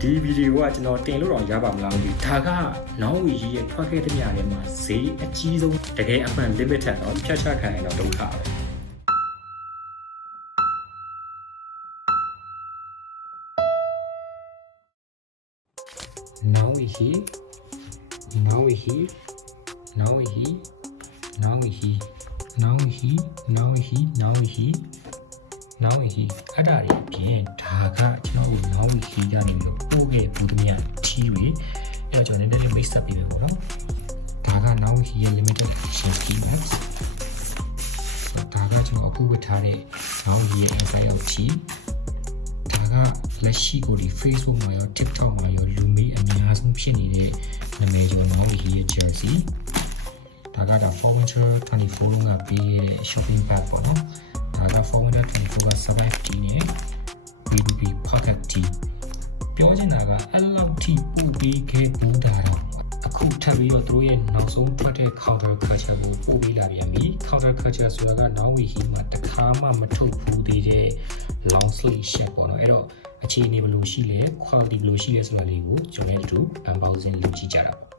ဒီဗီဒီယိုကကျွန်တော်တင်လို့တော့ရပါမလားမသိဘူးဒါကနောင်ဝီကြီးရဲ့ထွက်ခဲ့တဲ့နေရာထဲမှာဈေးအကြီးဆုံးတကယ်အမှန် limited เนาะဖြတ်ချခံရင်တော့ဒုက္ခပဲနောင်ဝီကြီးနောင်ဝီကြီးနောင်ဝီကြီးနောင်ဝီကြီးနောင်ဝီကြီးနောင်ဝီကြီးနောင်ဝီကြီးနောင်ဝီကြီးအဲ့ဒါတွေပြင်ဒါကကျွန်တော်တို့နောင်ဝီကြီးကနေပြီးတော့ပို့ခဲ့ဘူးတမန်ထီးတွေအဲ့တော့ကျွန်တော်နည်းနည်းလေးမိတ်ဆက်ပေးမယ်ပေါ့နော်ဒါကနောင်ဝီကြီးရဲ့ limited edition ski bags ဒါကကျွန်တော်အခုဝတ်ထားတဲ့နောင်ဝီကြီးရဲ့ inside out tee ဒါကလက်ရှိကိုဒီ Facebook မှာရော TikTok မှာရောလူမီအများဆုံးဖြစ်နေတဲ့နာမည်ကျော်နောင်ဝီကြီးရဲ့ jersey ဒါကFor Winter 24လုံးကပေးရဲ့ shopping bag ပေါ့နော်ဒါကFor Winter 24က survive tee နဲ့ BBB pocket tee ပြောချင်တာကအဲ့လောက်ထိပို့ပေးခဲ့ဘူးတာအခုထပ်ပြီးတော့သူတို့ရဲ့နောက်ဆုံးထွက်တဲ့ counter culture ကိုပို့ပေးလာပြန်ပြီ counter culture ဆိုတာကနောက်ဝီဟီမှာတစ်ခါမှမထုတ်ဘူးသေးတဲ့ long sleeve shirt ပေါ့နော်အဲ့တော့အခြေအနေဘယ်လိုရှိလဲ quality ဘယ်လိုရှိလဲဆိုတာလေးကိုကျွန်တော်တို့ unboxing လုပ်ကြည့်ကြတာပေါ့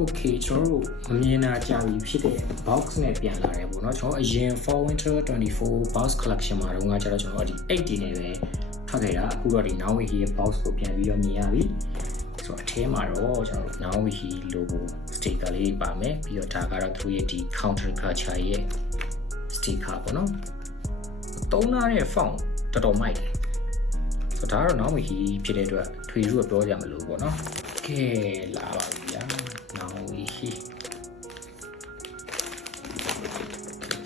โอเคကျွန်တော်တို့မမြင်တာကြာပြီဖြစ်တဲ့ box နဲ့ပြန်လာတယ်ပေါ့เนาะကျွန်တော်အရင် For Winter 24 box collection မှာတော့ကျွန်တော်ဒီ8တင်နေပဲထွက်ခဲ့တာအခုတော့ဒီ Now We Here box ကိုပြန်ပြီးတော့မြင်ရပြီဆိုတော့အထဲမှာတော့ကျွန်တော်တို့ Now We Here logo sticker လေးပါမယ်ပြီးတော့ဒါကတော့သူရဲ့ဒီ counter culture ရဲ့ sticker ပေါ့เนาะသုံးထားတဲ့ font တော်တော်မိုက်တယ်ဆိုတော့ဒါကတော့ Now We Here ဖြစ်တဲ့အတွက်ထွေထူးပြောကြမလို့ပေါ့เนาะကဲလာပါပြီဗျာNow we here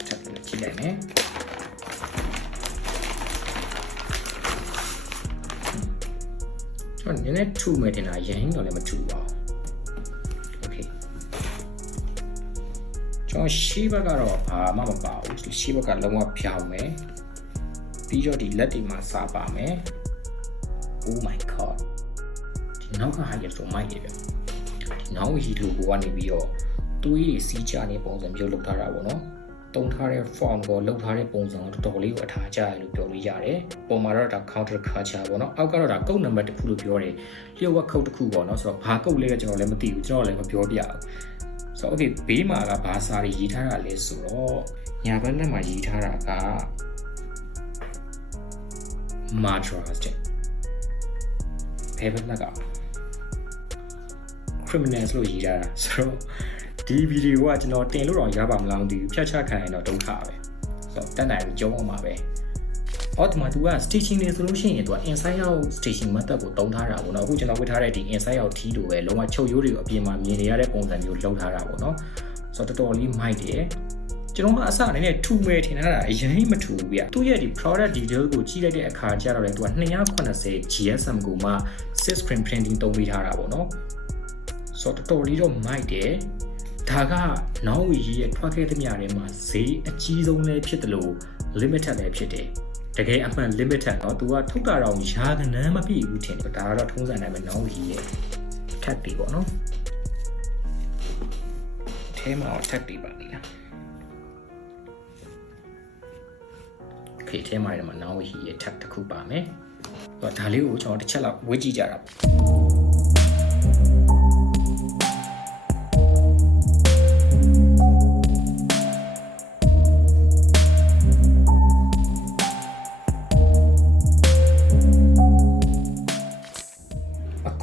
ချက်ကြည့်လိုက်မယ်ကျွန်တော်နည်းနည်းထူမယ်တင်တာရရင်တော့လည်းမထူပါဘူးโอเคကျွန်တော်ရှေ့ဘက်ကတော့ဘာမှမပါဘူးရှေ့ဘက်ကလုံးဝဖြောင်းမယ်ပြီးတော့ဒီလက်တွေမှာစာပါမယ် Oh my god ဒီနောက်ကဟာရဆိုမိုက်တယ်ဗျနောင်ဝီဟီလိုကိုကနေပြီးတော့သွေးတွေစီးချနေပုံစံမျိုးလုပ်ထားတာပေါ့နော်တုံထားတဲ့ form ကိုလုပ်ထားတဲ့ပုံစံကိုတော်တော်လေးကိုအထားကျရလို့ပြောလို့ရတယ်ပုံမှာတော့ဒါ counter culture ပေါ့နော်အောက်ကတော့ဒါကုတ်နံပါတ်တစ်ခုလို့ပြောတယ်လျှို့ဝှက်ခုတ်တစ်ခုပေါ့နော်ဆိုတော့ဘာကုတ်လဲကျွန်တော်လည်းမသိဘူးကျွန်တော်လည်းမပြောပြဘူးဆိုတော့ okay ဘေးမှာကဘာစာတွေရေးထားတာလဲဆိုတော့ညာဘက်လက်မှာရေးထားတာက Madras တဲ့ဘယ်ဘက်လက်က criminals လို့ရေးထားတာဆိုတော့ဒီဗီဒီယိုကကျွန်တော်တင်လို့တော့ရပါမလားမသိဘူးဖြတ်ချခံရင်တော့ဒုက္ခပဲဆိုတော့တက်နိုင်ပြီးကျုံးအောင်ပါပဲအော်ဒီမှာ तू က stitching နေဆိုလို့ရှိရင် तू က inside out stitching method ကိုတုံးထားတာပေါ့နော်အခုကျွန်တော်ဝတ်ထားတဲ့ဒီ inside out tee လိုပဲလုံးဝချုပ်ရိုးတွေကိုအပြင်မှာမြင်နေရတဲ့ပုံစံမျိုးလုပ်ထားတာပေါ့နော်ဆိုတော့တော်တော်လေးမိုက်တယ်ကျွန်တော်ကအစအနေနဲ့ထူမယ်ထင်တာအရင်မထူဘူးဗျသူ့ရဲ့ဒီ product detail ကိုကြည့်လိုက်တဲ့အခါကျတော့လေ तू က280 GSM ကိုမှ 6 screen printing သုံးပေးထားတာပေါ့နော်ဆိုတော့တော်တော်လေးတော့မိုက်တယ်ဒါကနောင်ဝီကြီးရဲ့ထွက်ခဲ့တဲ့နေရာထဲမှာဈေးအကြီးဆုံးလည်းဖြစ်တယ်လို့ limited လည်းဖြစ်တယ်တကယ်အမှန် limited เนาะ तू ကထုတ်တာတော့ရာခဏမပြည့်ဘူးထင်တယ်ဒါကတော့ထုံးစံတိုင်းပဲနောင်ဝီကြီးရဲ့ tag တွေပေါ့နော်အဲမှာ tag တွေပါလိမ့်လားโอเคအဲမှာဒီမှာနောင်ဝီကြီးရဲ့ tag တစ်ခုပါမယ်ဒါလေးကိုကျွန်တော်တစ်ချက်လောက်ဝေ့ကြည့်ကြတာ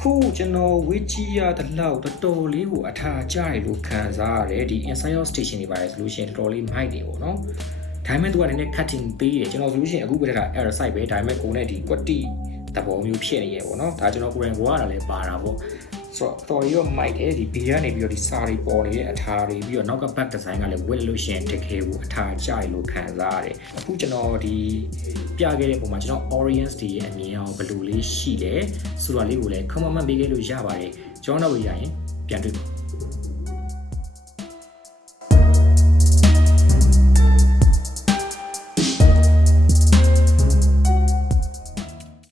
အခုကျွန်တော်ဝေ့ကြည့်ရတဲ့လောက်တော်တော်လေးကိုအထာကျရလို့ခံစားရတယ်ဒီ inside out station တွေပါတယ်ဆိုလို့ရှိရင်တော်တော်လေးမိုက်တယ်ပေါ့နော်ဒါပေမဲ့သူကလည်း cutting ပေးတယ်ကျွန်တော်ဆိုလို့ရှိရင်အခုပြတာ error site ပဲဒါပေမဲ့ကိုနဲ့ဒီ quality သဘောမျိုးဖြစ်နေရပေါ့နော်ဒါကျွန်တော်ကိုယ်တိုင်ဝါရတာလည်းပါတာပေါ့ဆိုတော့တော်ရောမိုက်တယ်ဒီဘေးကနေပြီးတော့ဒီစာတွေပေါ်နေတဲ့အထာတွေပြီးတော့နောက်က back design ကလည်းဝတ်လို့ရှိရင်တကယ်ကိုအထာကျရလို့ခံစားရတယ်အခုကျွန်တော်ဒီပြခဲ့တဲ့ပုံမှာကျွန်တော် audience တွေရဲ့အမြင်အောင်ဘယ်လိုလေးရှိလဲဆိုတာလေးကိုလည်း comment ပေးခဲ့လို့ရပါတယ်ကျွန်တော်နောက်ရရင်ပြန်တွေ့ပါ